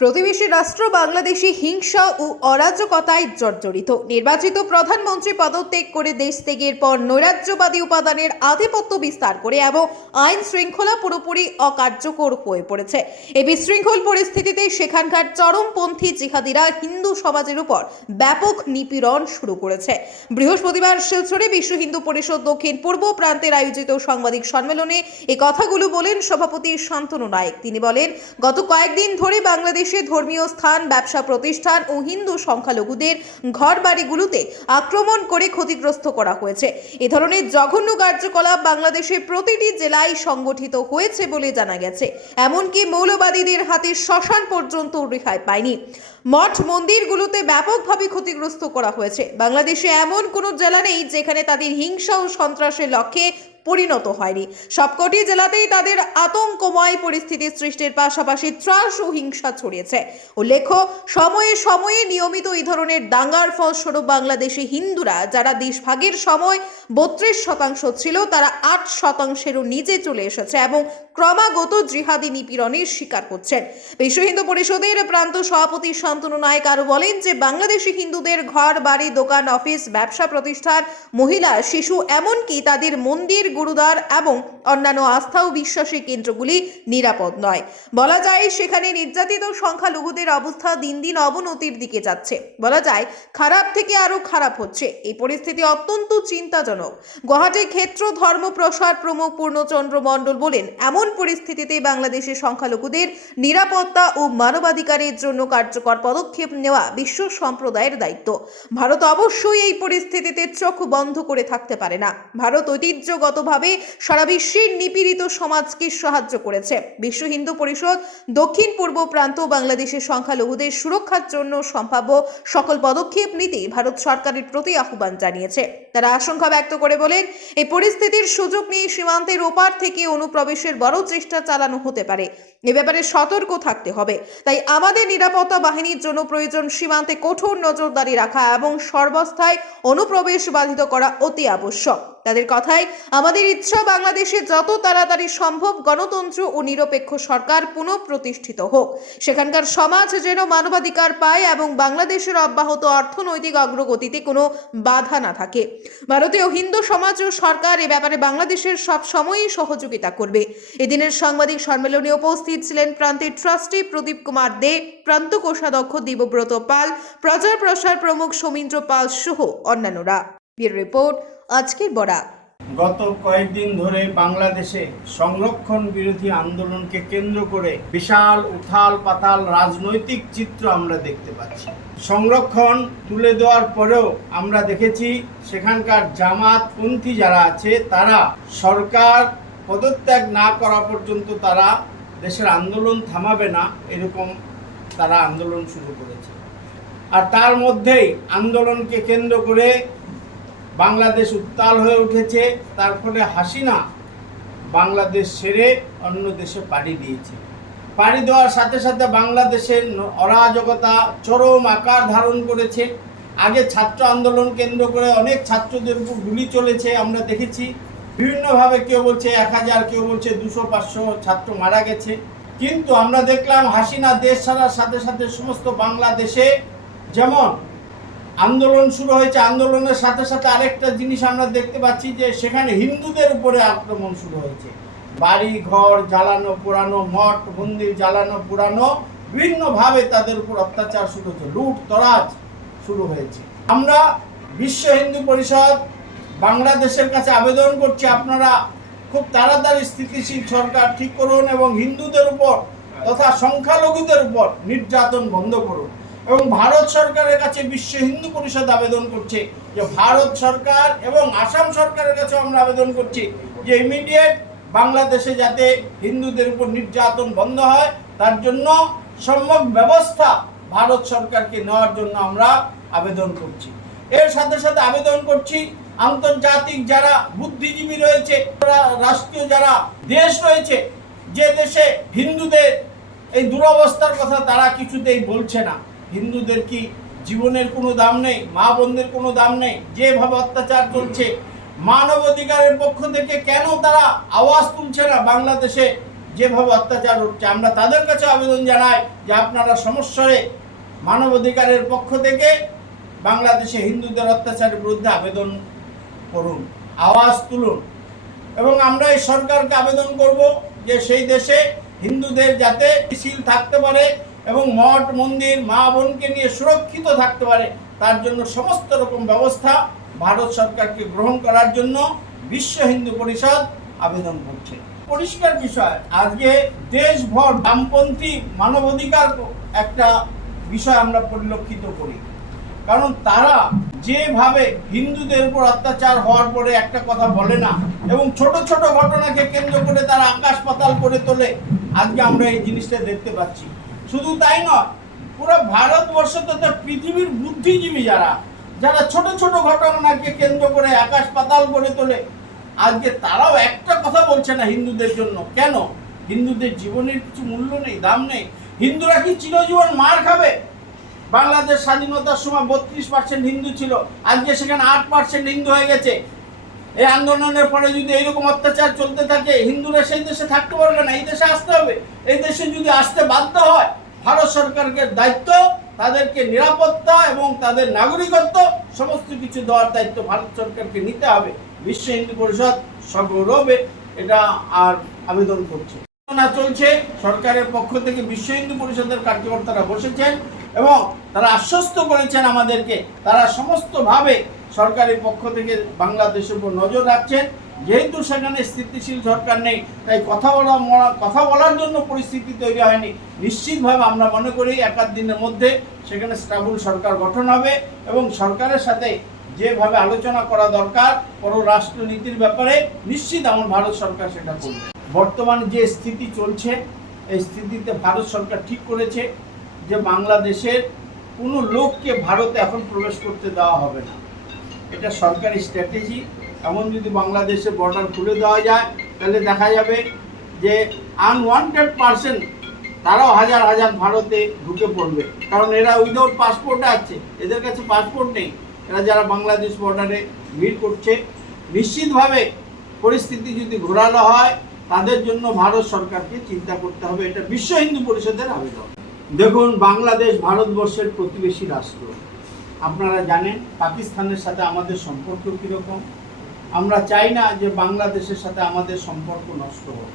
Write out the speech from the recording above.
প্রতিবেশী রাষ্ট্র বাংলাদেশে হিংসা ও অরাজকতায় জর্জরিত। নির্বাচিত প্রধানমন্ত্রী পদত্যাগ করে দেশ ত্যাগের পর নৈরাজ্যবাদী উপাদানের আধিপত্য বিস্তার করে এবং আইন শৃঙ্খলা পুরোপুরি অকার্যকর হয়ে পড়েছে। এই বিশৃঙ্খল পরিস্থিতিতে সেখানকার চরমপন্থী জিহাদিরা হিন্দু সমাজের উপর ব্যাপক নিপীড়ন শুরু করেছে। বৃহস্পতিবার শিলচরে বিশ্ব হিন্দু পরিষদ দক্ষিণ পূর্ব প্রান্তের আয়োজিত সাংবাদিক সম্মেলনে এই কথাগুলো বলেন সভাপতি শান্তনু নায়েক। তিনি বলেন, গত কয়েকদিন ধরে বাংলাদেশে ধর্মীয় স্থান, ব্যবসা প্রতিষ্ঠান ও হিন্দু সংখ্যালঘুদের ঘরবাড়িগুলোতে আক্রমণ করে ক্ষতিগ্রস্ত করা হয়েছে। এ ধরনের জঘন্য কার্যকলাপ বাংলাদেশের প্রতিটি জেলায় সংগঠিত হয়েছে বলে জানা গেছে। এমনকি মৌলবাদীদের হাতে শ্মশান পর্যন্ত রেহাই পায়নি। মঠ মন্দিরগুলোতে ব্যাপকভাবে ক্ষতিগ্রস্ত করা হয়েছে। বাংলাদেশে এমন কোনো জেলা নেই যেখানে তাদের হিংসা ও সন্ত্রাসের লক্ষ্যে পরিণত হয়নি। সবকটি জেলাতেই তাদের আতঙ্কময় পরিস্থিতি সৃষ্টির পাশাপাশি ত্রাস ও হিংসা ছড়িয়েছে। উল্লেখ্য, সময়ে সময়ে নিয়মিত এই ধরনের দাঙ্গার ফলস্বরূপ বাংলাদেশি হিন্দুরা যারা দেশভাগের সময় 32% ছিল, তারা 8%-এরও নিচে চলে এসেছে এবং ক্রমাগত জিহাদি নিপীড়নের শিকার হচ্ছেন। বিশ্ব হিন্দু পরিষদের প্রান্ত সভাপতি শান্তনু নায়েক আরও বলেন যে বাংলাদেশি হিন্দুদের ঘর বাড়ি, দোকান, অফিস, ব্যবসা প্রতিষ্ঠান, মহিলা, শিশু, এমনকি তাদের মন্দির, গুরুদ্বার এবং অন্যান্য আস্থা ও বিশ্বাসী কেন্দ্রগুলি নিরাপদ নয়। বলা যায় সেখানে নির্যাতিত সংখ্যালঘুদের অবস্থা দিন দিন অবনতির দিকে যাচ্ছে। বলা যায় খারাপ থেকে আরো খারাপ হচ্ছে। এই পরিস্থিতি অত্যন্ত চিন্তাজনক। গুয়াহাটি ক্ষেত্র ধর্ম প্রসার প্রমুখ পূর্ণচন্দ্র মণ্ডল বলেন, এমন পরিস্থিতিতে বাংলাদেশের সংখ্যালঘুদের নিরাপত্তা ও মানবাধিকারের জন্য কার্যকর পদক্ষেপ নেওয়া বিশ্ব সম্প্রদায়ের দায়িত্ব। ভারত অবশ্যই এই পরিস্থিতিতে চোখ বন্ধ করে থাকতে পারে না। ভারত ঐতিহ্যগতভাবে সারা বিশ্বের নিপীড়িত সমাজকে সাহায্য করেছে। বিশ্ব হিন্দু পরিষদ দক্ষিণ পূর্ব প্রান্ত বাংলাদেশের সংখ্যালঘুদের সুরক্ষার জন্য সম্ভাব্য সকল পদক্ষেপ নিতে ভারত সরকারের প্রতি আহ্বান জানিয়েছে। তারা আশঙ্কা ব্যক্ত করে বলেন, এই পরিস্থিতির সুযোগ নিয়ে সীমান্তের ওপার থেকে অনুপ্রবেশের বড় চেষ্টা চালানো হতে পারে। এ ব্যাপারে সতর্ক থাকতে হবে। তাই আমাদের নিরাপত্তা বাহিনীর জন্য প্রয়োজন সীমান্তে কঠোর নজরদারি রাখা এবং সর্বাবস্থায় অনুপ্রবেশ বাধিত করা অতি আবশ্যক। তাদের কথায়, আমাদের ইচ্ছা বাংলাদেশে যত তাড়াতাড়ি সম্ভব গণতন্ত্র ও নিরপেক্ষ সরকার পুনঃপ্রতিষ্ঠিত হোক। সেখানকার সমাজ যেন মানবাধিকার পায় এবং বাংলাদেশের অব্যাহত অর্থনৈতিক অগ্রগতিতে কোনো বাধা না থাকে। ভারতীয় হিন্দু সমাজ ও সরকার এ ব্যাপারে বাংলাদেশের সব সময়ই সহযোগিতা করবে। এদিনের সাংবাদিক সম্মেলনে উপস্থিত ছিলেন প্রান্তের ট্রাস্টি প্রদীপ কুমার দে, প্রান্ত কোষাধ্যক্ষ দেবব্রত পাল, প্রচার প্রসার প্রমুখ সমীন্দ্র পাল সহ অন্যান্যরা। রিপোর্ট আজকের বরাক। গত কয়েকদিন ধরে বাংলাদেশে সংরক্ষণ বিরোধী আন্দোলনকে কেন্দ্র করে বিশাল উথাল পাতাল রাজনৈতিক চিত্র আমরা দেখতে পাচ্ছি। সংরক্ষণ তুলে দেওয়ার পরেও আমরা দেখেছি সেখানকার জামাতপন্থী যারা আছে তারা সরকার পদত্যাগ না করা পর্যন্ত তারা দেশের আন্দোলন থামাবে না, এরকম তারা আন্দোলন শুরু করেছে। আর তার মধ্যেই আন্দোলনকে কেন্দ্র করে বাংলাদেশ উত্তাল হয়ে উঠেছে। তার ফলে হাসিনা বাংলাদেশ ছেড়ে অন্য দেশে পাড়ি দিয়েছে। পাড়ি দেওয়ার সাথে সাথে বাংলাদেশের অরাজকতা চরম আকার ধারণ করেছে। আগে ছাত্র আন্দোলন কেন্দ্র করে অনেক ছাত্রদের উপর গুলি চলেছে, আমরা দেখেছি। বিভিন্নভাবে কেউ বলছে 1000, কেউ বলছে 200-500 ছাত্র মারা গেছে। কিন্তু আমরা দেখলাম হাসিনা দেশ ছাড়ার সাথে সাথে সমস্ত বাংলাদেশে যেমন আন্দোলন শুরু হয়েছে, আন্দোলনের সাথে সাথে আরেকটা জিনিস আমরা দেখতে পাচ্ছি যে সেখানে হিন্দুদের উপরে আক্রমণ শুরু হয়েছে। বাড়ি ঘর জ্বালানো পোড়ানো, মঠ মন্দির জ্বালানো পোড়ানো, বিভিন্নভাবে তাদের উপর অত্যাচার শুরু হয়েছে, লুট তরাজ শুরু হয়েছে। আমরা বিশ্ব হিন্দু পরিষদ বাংলাদেশের কাছে আবেদন করছি, আপনারা খুব তাড়াতাড়ি স্থিতিশীল সরকার ঠিক করুন এবং হিন্দুদের উপর তথা সংখ্যালঘুদের উপর নির্যাতন বন্ধ করুন। এবং ভারত সরকারের কাছে বিশ্ব হিন্দু পরিষদ আবেদন করছে যে ভারত সরকার এবং আসাম সরকারের কাছে আমরা আবেদন করছি যে ইমিডিয়েট বাংলাদেশে যাতে হিন্দুদের উপর নির্যাতন বন্ধ হয়, তার জন্য সম্যক ব্যবস্থা ভারত সরকারকে নেওয়ার জন্য আমরা আবেদন করছি। এর সাথে সাথে আবেদন করছি আন্তর্জাতিক যারা বুদ্ধিজীবী রয়েছে, রাষ্ট্রীয় যারা দেশ রয়েছে, যে দেশে হিন্দুদের এই দুরবস্থার কথা তারা কিছুতেই বলছে না। হিন্দুদের কি জীবনের কোনো দাম নেই? মা বোনদের কোনো দাম নেই? যেভাবে অত্যাচার চলছে, মানবাধিকারের পক্ষ থেকে কেন তারা আওয়াজ তুলছে না? বাংলাদেশে যেভাবে অত্যাচার হচ্ছে, আমরা তাদের কাছে আবেদন জানাই যে আপনারা সমস্যায় মানবাধিকারের পক্ষ থেকে বাংলাদেশে হিন্দুদের অত্যাচারের বিরুদ্ধে আবেদন করুন, আওয়াজ তুলুন। এবং আমরা এই সরকারকে আবেদন করব যে সেই দেশে হিন্দুদের যাতে স্থিতিশীল থাকতে পারে এবং মঠ মন্দির মা বোনকে নিয়ে সুরক্ষিত থাকতে পারে, তার জন্য সমস্ত রকম ব্যবস্থা ভারত সরকারকে গ্রহণ করার জন্য বিশ্ব হিন্দু পরিষদ আবেদন করছে। পরিষ্কার বিষয়, আজকে দেশভর বামপন্থী মানবাধিকার একটা বিষয় আমরা পরিলক্ষিত করি। কারণ তারা যেভাবে হিন্দুদের উপর অত্যাচার হওয়ার পরে একটা কথা বলে না এবং ছোট ছোট ঘটনাকে কেন্দ্র করে তারা আকাশ পাতাল করে তোলে, আজকে আমরা এই জিনিসটা দেখতে পাচ্ছি। শুধু তাই নয়, পুরো ভারতবর্ষ তথা পৃথিবীর বুদ্ধিজীবী যারা ছোট ছোট ঘটনাকে কেন্দ্র করে আকাশ পাতাল করে তোলে, আজকে তারাও একটা কথা বলছে না হিন্দুদের জন্য। কেন? হিন্দুদের জীবনের কিছু মূল্য নেই, দাম নেই? হিন্দুরা কি চিরজীবন মার খাবে? বাংলাদেশ স্বাধীনতার সময় 32% হিন্দু ছিল, আজকে সেখানে 8% হিন্দু হয়ে গেছে। এই আন্দোলনের পরে যদি এইরকম অত্যাচার চলতে থাকে, হিন্দুরা সেই দেশে থাকতে পারবে না, এই দেশে আসতে হবে। এই দেশে যদি আসতে বাধ্য হয়, ভারত সরকারের দায়িত্ব তাদেরকে নিরাপত্তা এবং তাদের নাগরিকত্ব সমস্ত কিছু দেওয়ার দায়িত্ব ভারত সরকারকে নিতে হবে। বিশ্ব হিন্দু পরিষদ সগৌরবে এটা আর আবেদন করছে। চলছে সরকারের পক্ষ থেকে বিশ্ব হিন্দু পরিষদের কার্যকর্তারা বসেছেন এবং তারা আশ্বস্ত করেছেন আমাদেরকে, তারা সমস্তভাবে সরকারের পক্ষ থেকে বাংলাদেশের উপর নজর রাখছেন। যেহেতু সেখানে স্থিতিশীল সরকার নেই, তাই কথা বলার জন্য পরিস্থিতি তৈরি হয়নি। নিশ্চিতভাবে আমরা মনে করি এক আধ দিনের মধ্যে সেখানে স্টেবল সরকার গঠন হবে এবং সরকারের সাথে যেভাবে আলোচনা করা দরকার পররাষ্ট্রনীতির ব্যাপারে, নিশ্চিত আমার ভারত সরকার সেটা করবে। বর্তমানে যে স্থিতি চলছে, এই স্থিতিতে ভারত সরকার ঠিক করেছে যে বাংলাদেশের কোনো লোককে ভারতে এখন প্রবেশ করতে দেওয়া হবে না। এটা সরকারি স্ট্র্যাটেজি। এমন যদি বাংলাদেশের বর্ডার খুলে দেওয়া যায়, তাহলে দেখা যাবে যে আনওয়ান্টেড পার্সন তারাও হাজার হাজার ভারতে ঢুকে পড়বে। কারণ এরা উইদাউট পাসপোর্টে আছে, এদের কাছে পাসপোর্ট নেই। এরা যারা বাংলাদেশ বর্ডারে ভিড় করছে, নিশ্চিতভাবে পরিস্থিতি যদি ঘোরালো হয়, তাদের জন্য ভারত সরকারকে চিন্তা করতে হবে। এটা বিশ্ব হিন্দু পরিষদের আবেদন। দেখুন, বাংলাদেশ ভারতবর্ষের প্রতিবেশী রাষ্ট্র। আপনারা জানেন পাকিস্তানের সাথে আমাদের সম্পর্ক কীরকম। আমরা চাই না যে বাংলাদেশের সাথে আমাদের সম্পর্ক নষ্ট হোক।